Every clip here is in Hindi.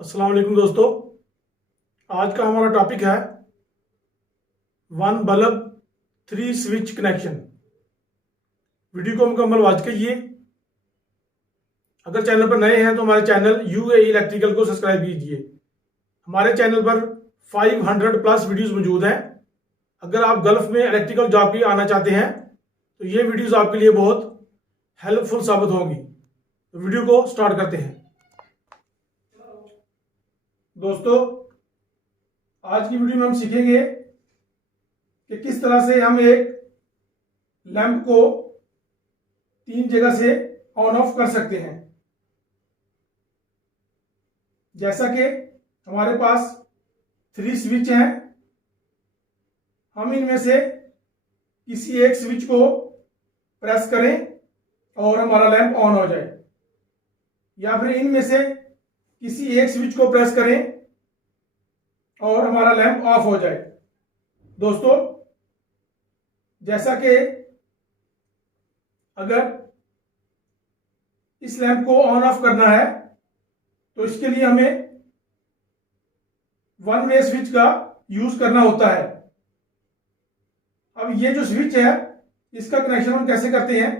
अस्सलाम वालेकुम दोस्तों। आज का हमारा टॉपिक है one bulb 3 switch connection. Video को मुकम्मल वॉच कीजिए। अगर चैनल पर नए हैं तो हमारे चैनल यूएई इलेक्ट्रिकल को सब्सक्राइब कीजिए। हमारे चैनल पर 500 प्लस वीडियोस मौजूद हैं। अगर आप गल्फ में इलेक्ट्रिकल जॉब के लिए आना चाहते हैं तो ये वीडियोस आपके लिए बहुत हेल्पफुल साबित होंगी। तो वीडियो को स्टार्ट करते हैं। दोस्तों, आज की वीडियो में हम सीखेंगे कि किस तरह से हम एक लैंप को 3 जगह से ऑन ऑफ कर सकते हैं। जैसा कि हमारे पास 3 स्विच हैं, हम इनमें से किसी एक स्विच को प्रेस करें और हमारा लैंप ऑन हो जाए, या फिर इनमें से किसी एक स्विच को प्रेस करें और हमारा लैंप ऑफ हो जाए। दोस्तों, जैसा कि अगर इस लैंप को ऑन ऑफ करना है तो इसके लिए हमें वन वे स्विच का यूज करना होता है। अब ये जो स्विच है इसका कनेक्शन हम कैसे करते हैं।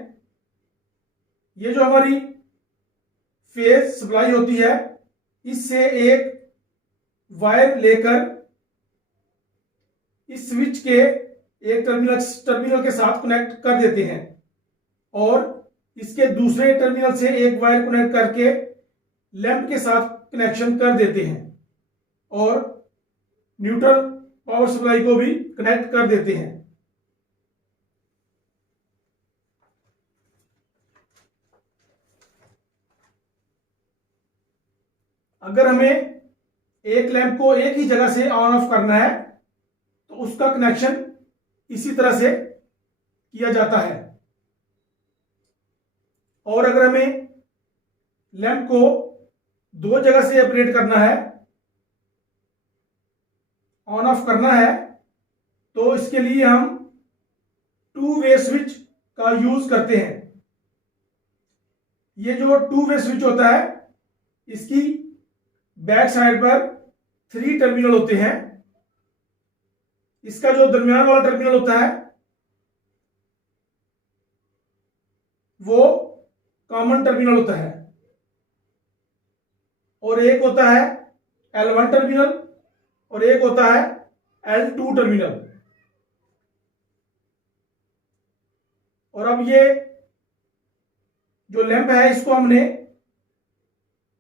ये जो हमारी फेज सप्लाई होती है, इससे एक वायर लेकर इस स्विच के एक टर्मिनल के साथ कनेक्ट कर देते हैं और इसके दूसरे टर्मिनल से एक वायर कनेक्ट करके लैंप के साथ कनेक्शन कर देते हैं और न्यूट्रल पावर सप्लाई को भी कनेक्ट कर देते हैं। अगर हमें एक लैंप को एक ही जगह से ऑन ऑफ करना है तो उसका कनेक्शन इसी तरह से किया जाता है, और अगर हमें लैंप को 2 जगह से ऑपरेट करना है, ऑन ऑफ करना है, तो इसके लिए हम 2 वे स्विच का यूज करते हैं। ये जो 2 वे स्विच होता है इसकी बैक साइड पर 3 टर्मिनल होते हैं। इसका जो दरमियान वाला टर्मिनल होता है वो कॉमन टर्मिनल होता है, और एक होता है L1 टर्मिनल और एक होता है L2 टर्मिनल। और अब ये जो लैंप है इसको हमने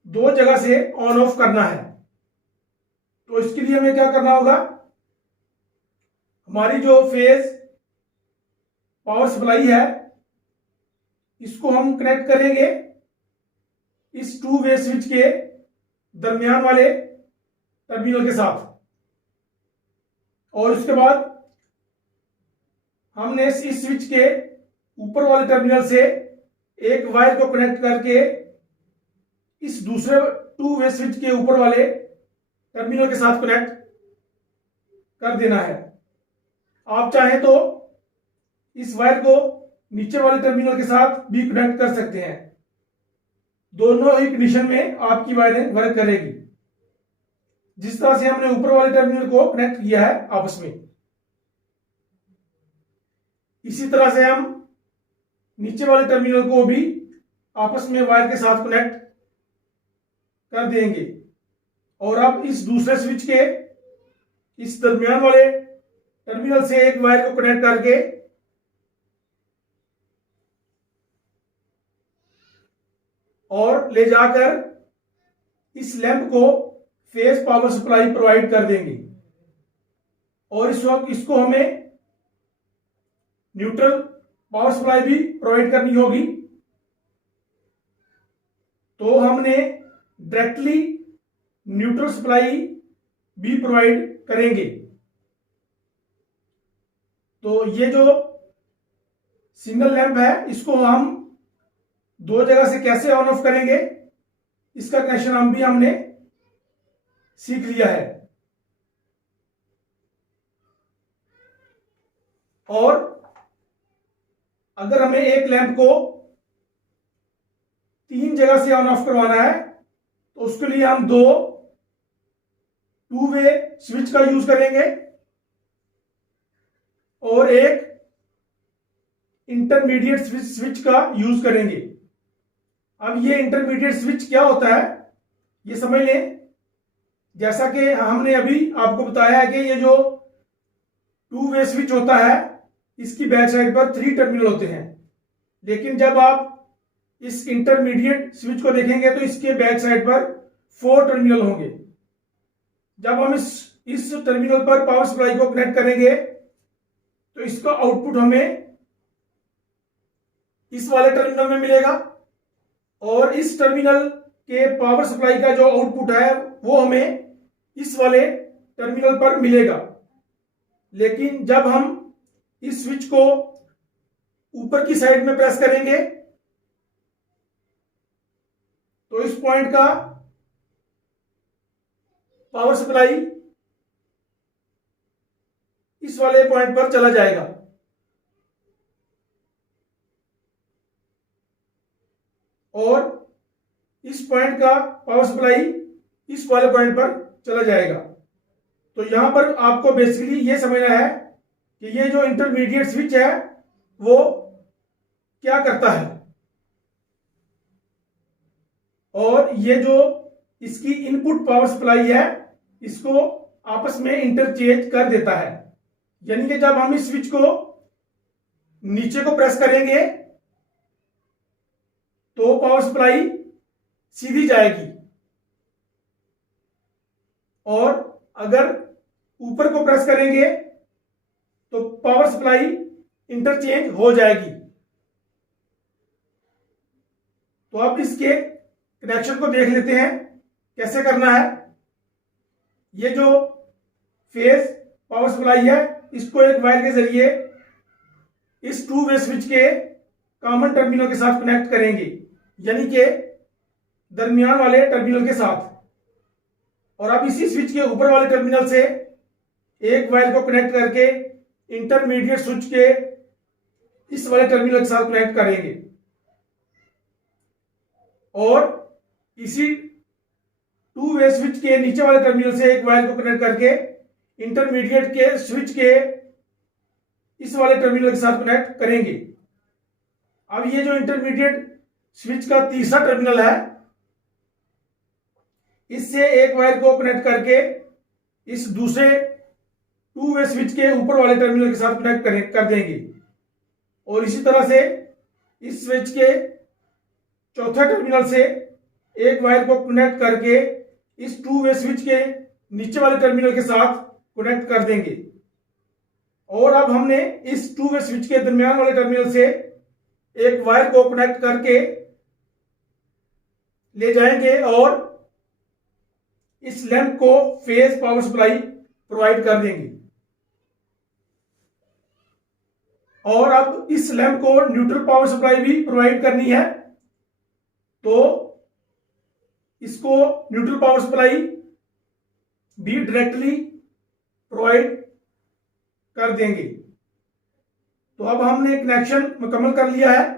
2 जगह से ऑन ऑफ करना है। तो इसके लिए हमें क्या करना होगा, हमारी जो फेज पावर सप्लाई है इसको हम कनेक्ट करेंगे इस 2 वे स्विच के दरमियान वाले टर्मिनल के साथ, और उसके बाद हमने इस स्विच के ऊपर वाले टर्मिनल से एक वायर को कनेक्ट करके इस दूसरे 2 वे स्विच के ऊपर वाले टर्मिनल के साथ कनेक्ट कर देना है। आप चाहें तो इस वायर को नीचे वाले टर्मिनल के साथ भी कनेक्ट कर सकते हैं। दोनों ही कंडीशन में आपकी वायरिंग वर्क करेगी, जिस तरह से हमने ऊपर वाले टर्मिनल को कनेक्ट किया है आपस में, इसी तरह से हम नीचे वाले टर्मिनल को भी आपस में वायर के साथ कनेक्ट कर देंगे। और अब इस दूसरे स्विच के इस दरमियान वाले टर्मिनल से एक वायर को कनेक्ट करके और ले जाकर इस लैंप को फेज पावर सप्लाई प्रोवाइड कर देंगे, और इस वक्त इसको हमें न्यूट्रल पावर सप्लाई भी प्रोवाइड करनी होगी। तो हमने डायरेक्टली न्यूट्रल सप्लाई भी प्रोवाइड करेंगे। तो ये जो सिंगल लैंप है इसको हम 2 जगह से कैसे ऑन ऑफ करेंगे, इसका कनेक्शन हमने सीख लिया है। और अगर हमें एक लैंप को 3 जगह से ऑन ऑफ करवाना है तो उसके लिए हम 2 टू वे स्विच का यूज करेंगे और एक इंटरमीडिएट स्विच का यूज करेंगे। अब ये इंटरमीडिएट स्विच क्या होता है ये समझ लें। जैसा कि हमने अभी आपको बताया है कि ये जो टू वे स्विच होता है इसकी बैक साइड पर 3 टर्मिनल होते हैं, लेकिन जब आप इस इंटरमीडिएट स्विच को देखेंगे तो इसके बैक साइड पर 4 टर्मिनल होंगे। जब हम इस टर्मिनल पर पावर सप्लाई को कनेक्ट करेंगे तो इसका आउटपुट हमें इस वाले टर्मिनल में मिलेगा और इस टर्मिनल के पावर सप्लाई का जो आउटपुट है वो हमें इस वाले टर्मिनल पर मिलेगा। लेकिन जब हम इस स्विच को ऊपर की साइड में प्रेस करेंगे तो इस पॉइंट का पावर सप्लाई इस वाले पॉइंट पर चला जाएगा और इस पॉइंट का पावर सप्लाई इस वाले पॉइंट पर चला जाएगा। तो यहां पर आपको बेसिकली ये समझना है कि ये जो इंटरमीडिएट स्विच है वो क्या करता है और ये जो इसकी इनपुट पावर सप्लाई है इसको आपस में इंटरचेंज कर देता है। यानी कि जब हम इस स्विच को नीचे को प्रेस करेंगे तो पावर सप्लाई सीधी जाएगी और अगर ऊपर को प्रेस करेंगे तो पावर सप्लाई इंटरचेंज हो जाएगी। तो अब इसके कनेक्शन को देख लेते हैं कैसे करना है। ये जो फेज पावर सप्लाई है इसको एक वायर के जरिए इस टू वे स्विच के कॉमन टर्मिनल के साथ कनेक्ट करेंगे, यानी कि दरमियान वाले टर्मिनल के साथ। और अब इसी स्विच के ऊपर वाले टर्मिनल से एक वायर को कनेक्ट करके इंटरमीडिएट स्विच के इस वाले टर्मिनल के साथ कनेक्ट करेंगे और इसी टू वे स्विच के नीचे वाले टर्मिनल से एक वायर को कनेक्ट करके इंटरमीडिएट के स्विच के इस वाले टर्मिनल के साथ कनेक्ट करेंगे। अब ये जो इंटरमीडिएट स्विच का तीसरा टर्मिनल है इससे एक वायर को कनेक्ट करके इस दूसरे टू वे स्विच के ऊपर वाले टर्मिनल के साथ कनेक्ट कर देंगे और इसी तरह से इस स्विच के चौथे टर्मिनल से एक वायर को कनेक्ट करके इस टू वे स्विच के नीचे वाले टर्मिनल के साथ कनेक्ट कर देंगे। और अब हमने इस टू वे स्विच के दरमियान वाले टर्मिनल से एक वायर को कनेक्ट करके ले जाएंगे और इस लैंप को फेज पावर सप्लाई प्रोवाइड कर देंगे। और अब इस लैंप को न्यूट्रल पावर सप्लाई भी प्रोवाइड करनी है तो इसको न्यूट्रल पावर सप्लाई भी डायरेक्टली प्रोवाइड कर देंगे। तो अब हमने कनेक्शन मुकम्मल कर लिया है।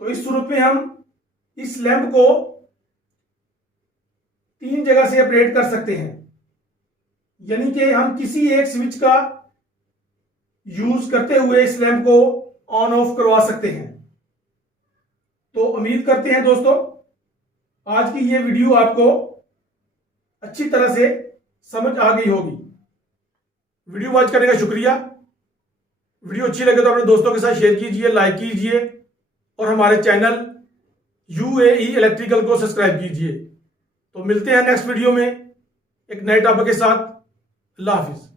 तो इस सूरत में हम इस लैंप को 3 जगह से ऑपरेट कर सकते हैं, यानी कि हम किसी एक स्विच का यूज करते हुए इस लैंप को ऑन ऑफ करवा सकते हैं। तो उम्मीद करते हैं दोस्तों आज की ये वीडियो आपको अच्छी तरह से समझ आ गई होगी। वीडियो वॉच करने का शुक्रिया। वीडियो अच्छी लगे तो अपने दोस्तों के साथ शेयर कीजिए, लाइक कीजिए और हमारे चैनल UAE इलेक्ट्रिकल को सब्सक्राइब कीजिए। तो मिलते हैं नेक्स्ट वीडियो में एक नए टॉपिक के साथ। अल्लाह हाफिज।